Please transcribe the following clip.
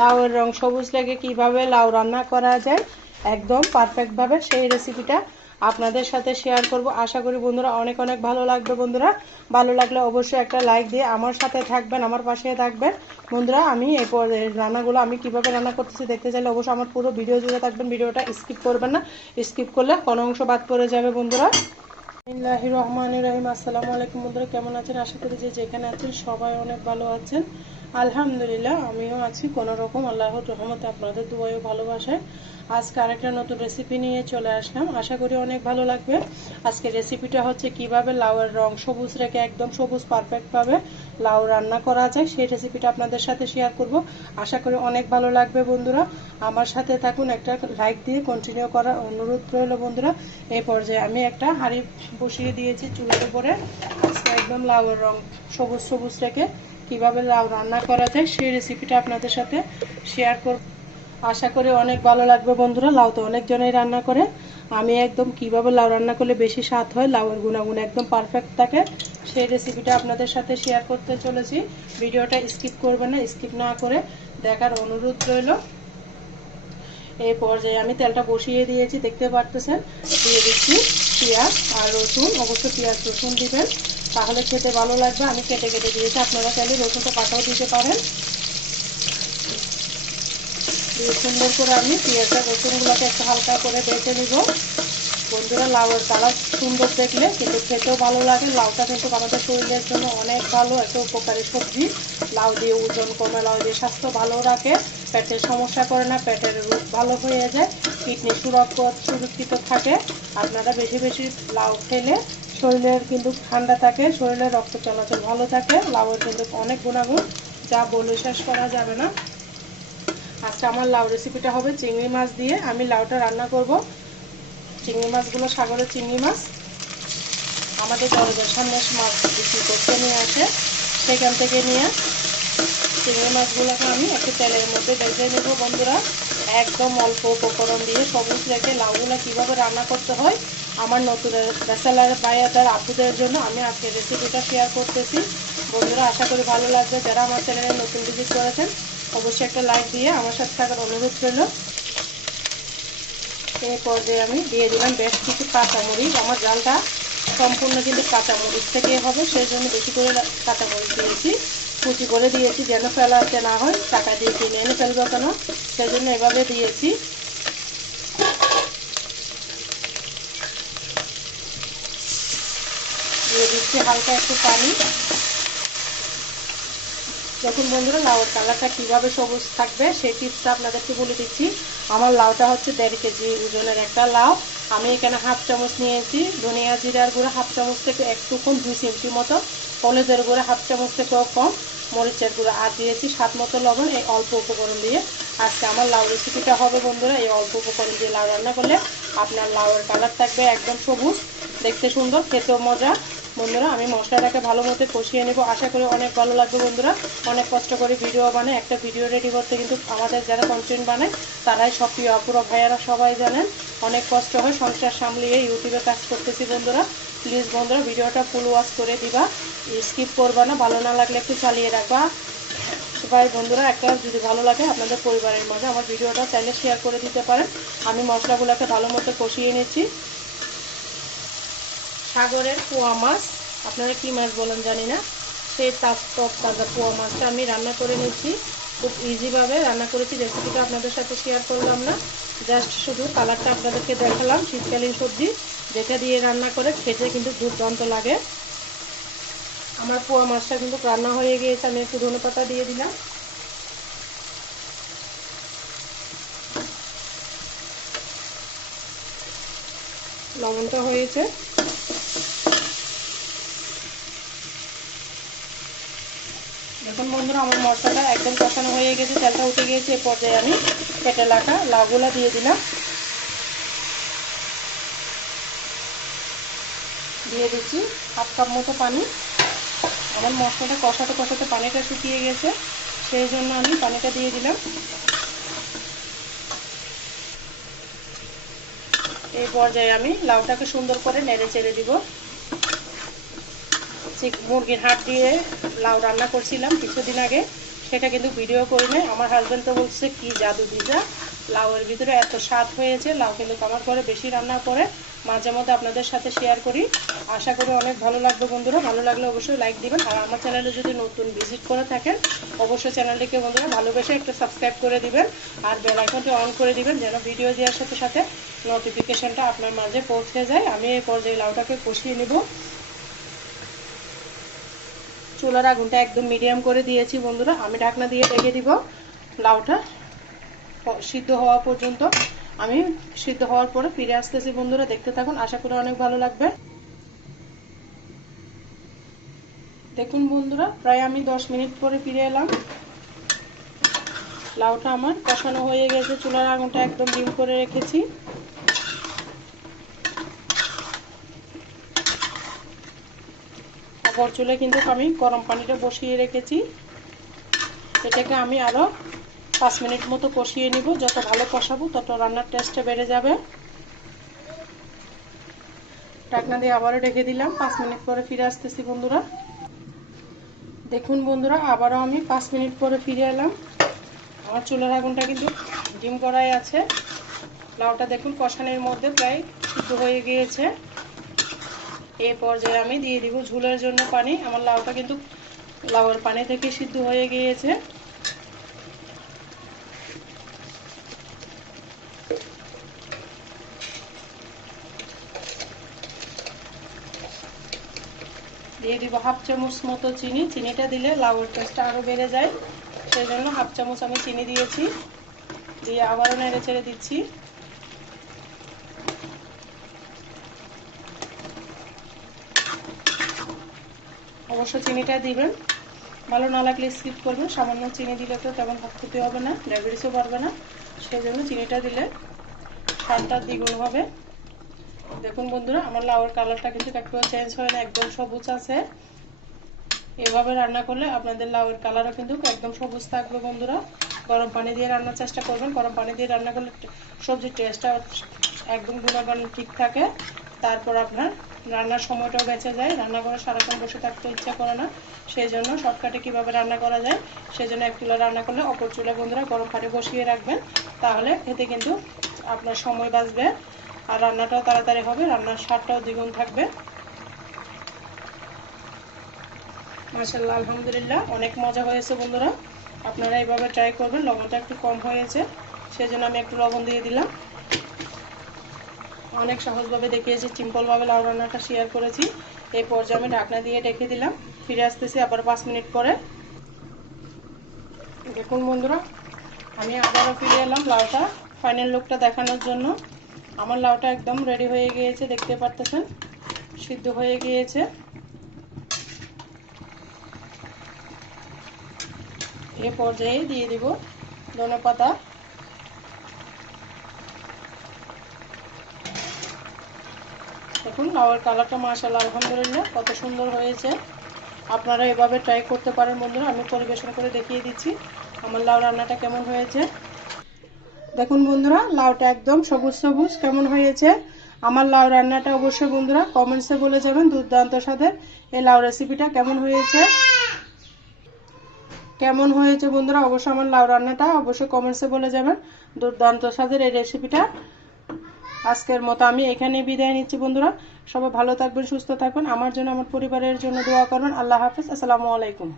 লাউয়ের রং সবুজ লেগে কীভাবে লাউ রান্না করা যায়, একদম পারফেক্টভাবে সেই রেসিপিটা আপনাদের সাথে শেয়ার করব। আশা করি বন্ধুরা অনেক অনেক ভালো লাগবে বন্ধুরা। ভালো লাগলে অবশ্যই একটা লাইক দিয়ে আমার সাথে থাকবেন, আমার পাশে থাকবেন। বন্ধুরা, আমি এই রান্নাগুলো আমি কীভাবে রান্না করতেছি দেখতে চাইলে অবশ্যই আমার পুরো ভিডিও জুড়ে থাকবেন ভিডিওটা স্কিপ করবেন না। স্কিপ করলে কোনো অংশ বাদ পড়ে যাবে বন্ধুরা। বিসমিল্লাহির রহমানির রহিম। আসসালামু আলাইকুম বন্ধুরা, কেমন আছেন? আশা করি যে যেখানে আছেন সবাই অনেক ভালো আছেন। আলহামদুলিল্লাহ, আমিও আছি। কোনো রকম আল্লাহর রহমতে আপনাদের দুয়াইও ভালোবাসায় আজকে আরেকটা নতুন রেসিপি নিয়ে চলে আসলাম। আশা করি অনেক ভালো লাগবে। আজকে রেসিপিটা হচ্ছে কীভাবে লাউয়ের রং সবুজ রেখে একদম সবুজ পারফেক্টভাবে লাউ রান্না করা যায়, সেই রেসিপিটা আপনাদের সাথে শেয়ার করব। আশা করি অনেক ভালো লাগবে বন্ধুরা। আমার সাথে থাকুন, একটা লাইক দিয়ে কন্টিনিউ করার অনুরোধ রইল বন্ধুরা। এই পর্যায়ে আমি একটা হাঁড়ি বসিয়ে দিয়েছি চুলার উপরে। একদম লাউয়ের রং সবুজ সবুজ রেখে কীভাবে লাউ রান্না করা যায় সেই রেসিপিটা আপনাদের সাথে শেয়ার করব। আশা করি অনেক ভালো লাগবে বন্ধুরা, লাউ তো অনেকজনেই রান্না করে। আমি একদম কীভাবে লাউ রান্না করলে বেশি স্বাদ হয়, লাউয়ের গুণাগুণ একদম পারফেক্ট থাকে, সেই রেসিপিটা আপনাদের সাথে শেয়ার করতে চলেছি। ভিডিওটা স্কিপ করবেন না স্কিপ না করে দেখার অনুরোধ রইল। এই পর্যায়ে আমি তেলটা বসিয়ে দিয়েছি, দেখতে পারতেছেন? দিয়ে দিচ্ছি পেঁয়াজ আর রসুন অবশ্যই পেঁয়াজ রসুন দিবেন। তাহলে খেতে ভালো লাগবে, আমি কেটে কেটে দিয়েছি। আপনারা চাইলে রসুনটা কাটাও দিতে পারেন। সুন্দর করে আমি পেঁয়াজ আর রসুনগুলোকে একটু হালকা করে বেটে নিব। বন্ধুরা লাউয়ের কালার সুন্দর দেখলে কিন্তু খেতেও ভালো লাগে। লাউটা কিন্তু আমাদের শরীরের জন্য অনেক ভালো একটা উপকারী সবজি। লাউ দিয়ে ওজন কমে, লাউ দিয়ে স্বাস্থ্য ভালো রাখে। পেটের সমস্যা করে না, পেটের রোগ ভালো হয়ে যায়। কিডনি সুরক্ষিত থাকে। আপনারা বেশি বেশি লাউ খেলে শরীরের কিন্তু ঠান্ডা থাকে, শরীরের রক্ত চলাচল ভালো থাকে, লাউয়ের কিন্তু অনেক গুণাগুণ, যা বলে শেষ করা যাবে না। আজকে আমার লাউ রেসিপিটা হবে চিংড়ি মাছ দিয়ে। আমি লাউটা রান্না করব। চিংড়ি মাছগুলো সাগরের চিংড়ি মাছ। আমাদের দরজার সামনে মাছ বিক্রি করতে নিয়ে আসে। সেখান থেকে নিয়ে চিংড়ি মাছগুলোকে আমি একটু তেলের মধ্যে ভেজে নেব। বন্ধুরা, একদম অল্প উপকরণ দিয়ে সবুজ রেখে লাউগুলো কীভাবে রান্না করতে হয় আমার নতুন ব্যাচেলার ভাইয়াদের আপুদের জন্য আমি আজকে রেসিপিটা শেয়ার করতেছি। বন্ধুরা, আশা করি ভালো লাগবে। যারা আমার চ্যানেলে নতুন ভিজিট করেছেন, অবশ্যই একটা লাইক দিয়ে আমার সাথে থাকার অনুরোধ রইল। এই পর্যায়ে আমি দিয়ে দিলাম বেশ কিছু কাঁচামরিচ। আমার জালটা সম্পূর্ণ কিন্তু কাঁচামরিচ থেকে হবে সেই জন্য বেশি করে কাঁচামরিচ দিয়েছি। কুচি করে দিয়েছি যেন ফেলাতে না হয়, টাকা দিয়ে কিনে এনে ফেলব কেন? সেই জন্য এভাবে দিয়েছি দিয়ে দিচ্ছি হালকা একটু পানি। দেখুন বন্ধুরা লাউর কালারটা কীভাবে সবুজ থাকবে সেই টিপসটা আপনাদেরকে বলে দিচ্ছি। আমার লাউটা হচ্ছে দেড় কেজি ওজনের একটা লাউ। আমি এখানে হাফ চামচ নিয়েছি, ধনিয়া জিরার গুঁড়ো হাফ চামচ থেকে একটু কম দুই চিমটি মতো। হলুদের গুঁড়ো হাফ চামচ থেকেও কম। মরিচের গুঁড়ো আর দিয়েছি স্বাদ মতো লবণ এই অল্প উপকরণ দিয়ে। আজকে আমার লাউ রেসিপিটা হবে বন্ধুরা, এই অল্প উপকরণ দিয়ে লাউ রান্না করলে আপনার লাউয়ের কালার থাকবে একদম সবুজ, দেখতে সুন্দর, খেতেও মজা। বন্ধুরা, আমি মশলাটাকে ভালো মতো কষিয়ে নেব। আশা করি অনেক ভালো লাগবে বন্ধুরা। অনেক কষ্ট করে ভিডিও বানায়, একটা ভিডিও রেডি করতে কিন্তু আমাদের যারা কন্টেন্ট বানায়, তারাই সব প্রিয়। অপুরো ভাইয়ারা সবাই জানেন, অনেক কষ্ট হয় সংসার সামলিয়ে ইউটিউবে কাজ করতেছি বন্ধুরা। প্লিজ বন্ধুরা, ভিডিওটা ফুল ওয়াশ করে দিবা। স্কিপ করবা না, ভালো না লাগলে একটু চালিয়ে রাখবা। সবাই বন্ধুরা একটা যদি ভালো লাগে আপনাদের পরিবারের মাঝে আমার ভিডিওটা চাইলে শেয়ার করে দিতে পারেন। আমি মশলাগুলোকে ভালো মতো কষিয়ে নিচ্ছি। সাগরের পোয়া মাছ। আপনারা কি মাছ বলেন জানি না। সেই তাপ টপ তাজা পোয়া মাছটা আমি রান্না করে নিয়েছি। খুব ইজিভাবে রান্না করেছি। রেসিপিটা আপনাদের সাথে শেয়ার করলাম না। জাস্ট শুধু কালারটা আপনাদেরকে দেখালাম। শীতকালীন সবজি, যেটা দিয়ে রান্না করে খেতে কিন্তু দুর্দান্ত লাগে। আমার পোয়া মাছটা কিন্তু রান্না হয়ে গিয়েছে। আমি একটু ধনে পাতা দিয়ে দিলাম। লবণটা হয়েছে। দেখুন বন্ধুরা আমার মশলাটা একদম কষানো হয়ে গেছে, তেলটা উঠে গিয়েছে এ পর্যায়ে আমি কেটে লাখা লাউগুলা দিয়ে দিলাম। দিয়ে দিচ্ছি হাফ কাপ মতো পানি। আমার মশলাটা কষাতে কষাতে পানিটা শুকিয়ে গেছে, সেই জন্য আমি পানিটা দিয়ে দিলাম। এই পর্যায়ে আমি লাউটাকে সুন্দর করে নেড়ে চেড়ে দিব। মুরগির হাট দিয়ে লাউ রান্না করছিলাম কিছুদিন আগে। সেটা কিন্তু ভিডিও করি নাই। আমার হাজব্যান্ড তো বলছে, কি জাদু দিজা লাউয়ের ভিতরে এত স্বাদ হয়েছে, লাউ কিন্তু আমার করে বেশি রান্না করে মাঝে মধ্যে আপনাদের সাথে শেয়ার করি। আশা করি অনেক ভালো লাগবে বন্ধুরা। ভালো লাগলে অবশ্যই লাইক দিবেন। আর আমার চ্যানেলে যদি নতুন ভিজিট করে থাকেন, অবশ্যই চ্যানেলটিকে বন্ধুরা ভালোবেসে একটু সাবস্ক্রাইব করে দিবেন। আর বেল আইকনটি অন করে দিবেন, যেন ভিডিও দেওয়ার সাথে সাথে নোটিফিকেশনটা আপনার মাঝে পৌঁছে যায়। আমি এই পর্যায়ে লাউটাকে কষিয়ে নেব। চুলার আগুনটা একদম মিডিয়াম করে দিয়েছি বন্ধুরা। আমি ঢাকনা দিয়ে রেখে দিব। লাউটা সিদ্ধ হওয়া পর্যন্ত। আমি সিদ্ধ হওয়ার পরে ফিরে আসতেছি বন্ধুরা। দেখতে থাকুন, আশা করি অনেক ভালো লাগবে। দেখুন বন্ধুরা, প্রায় আমি দশ মিনিট পরে ফিরে এলাম। লাউটা আমার কষানো হয়ে গেছে। চুলার আগুনটা একদম ডিম করে রেখেছি। অপর চুলে কিন্তু আমি গরম পানিটা বসিয়ে রেখেছি। এটাকে আমি আরও পাঁচ মিনিট মতো কষিয়ে নিব। যত ভালো কষাবো, তত রান্নার টেস্টটা বেড়ে যাবে। ঢাকনা দিয়ে আবারও রেখে দিলাম। পাঁচ মিনিট পরে ফিরে আসতেছি বন্ধুরা। দেখুন বন্ধুরা, আবারও আমি পাঁচ মিনিট পরে ফিরে এলাম। আমার চুলার আগুনটা কিন্তু ডিম করাই আছে। লাউটা দেখুন কষানোর মধ্যে প্রায় সিদ্ধ হয়ে গিয়েছে। এই পর্যায়ে আমি দিয়ে দিব ঝুলের জন্য পানি। আমার লাউটা কিন্তু লাউয়ের পানি থেকে সিদ্ধ হয়ে গিয়েছে। দিয়ে দিব হাফ চামচ মতো চিনি। চিনিটা দিলে লাউয়ের টেস্টটা আরও বেড়ে যায়। সেই জন্য হাফ চামচ আমি চিনি দিয়েছি। দিয়ে আবারও নেড়ে ছেড়ে দিচ্ছি। অবশ্য চিনিটা দিবেন। ভালো না লাগলে স্কিপ করবেন। সামান্য চিনি দিলে তো তেমন ক্ষতি হবে না ডায়াবেটিসও বাড়বে না। সেই জন্য চিনিটা দিলে স্বাদটা দ্বিগুণ হবে। দেখুন বন্ধুরা, আমার লাউয়ের কালারটা কিন্তু একটু চেঞ্জ হয় না, একদম সবুজ আছে। এভাবে রান্না করলে আপনাদের লাউয়ের কালারও কিন্তু একদম সবুজ থাকবে বন্ধুরা। গরম পানি দিয়ে রান্নার চেষ্টা করবেন। গরম পানি দিয়ে রান্না করলে সবজির টেস্টটা একদম গুণাগুণ ঠিক থাকে। তারপর আপনার রান্নার সময়টাও বেঁচে যায়। রান্না করে সারাক্ষণ বসে থাকতে ইচ্ছা করে না। সেই জন্য শর্টকাটে কীভাবে রান্না করা যায় সেই জন্য এক চুলা রান্না করলে অপর চুলা বন্ধুরা গরম পানি বসিয়ে রাখবেন। তাহলে খেতে কিন্তু আপনার সময় বাঁচবে আর রান্নাটাও তাড়াতাড়ি হবে, রান্নার স্বাদটাও দ্বিগুণ থাকবে। মাসাল্লাহ আলহামদুলিল্লাহ, অনেক মজা হয়েছে বন্ধুরা। আপনারা এইভাবে ট্রাই করবেন, লবণটা একটু কম হয়েছে। সেই জন্য আমি একটু লবণ দিয়ে দিলাম। অনেক সহজভাবে দেখিয়েছি সিম্পলভাবে লাউ রান্নাটা শেয়ার করেছি। এই পর্যায়ে আমি ঢাকনা দিয়ে রেখে দিলাম। ফিরে আসতেছি আবার পাঁচ মিনিট পরে। দেখুন বন্ধুরা, আমি আবারও ফিরে এলাম লাউটা ফাইনাল লুকটা দেখানোর জন্য। আমার লাউটা একদম রেডি হয়ে গিয়েছে, দেখতে পারতেছেন? সিদ্ধ হয়ে গিয়েছে। এ পর্যায়ে দিয়ে দিব ধনে পাতা দেখুন লাউয়ের কালারটা মাশাআল্লাহ, আলহামদুলিল্লাহ, কত সুন্দর হয়েছে। আপনারা এভাবে ট্রাই করতে পারেন বন্ধুরা, আমি পরিবেশন করে দেখিয়ে দিচ্ছি, আমার লাউ রান্নাটা কেমন হয়েছে। দেখুন বন্ধুরা, লাউটা একদম সবুজ সবুজ কেমন হয়েছে। আমার লাউ রান্নাটা অবশ্যই বন্ধুরা, কমেন্টসে বলে যাবেন দুর্দান্ত স্বাদের এই লাউ রেসিপিটা কেমন হয়েছে। কেমন হয়েছে বন্ধুরা, অবশ্যই আমার লাউ রান্নাটা অবশ্যই কমেন্টসে বলে যাবেন দুর্দান্ত স্বাদের এই রেসিপিটা আজকের মতো আমি এখানে বিদায় নিচ্ছি বন্ধুরা। সবাই ভালো থাকবেন, সুস্থ থাকবেন আমার জন্য, আমার পরিবারের জন্য দোয়া করবেন আল্লাহ হাফিজ। আসসালামু আলাইকুম।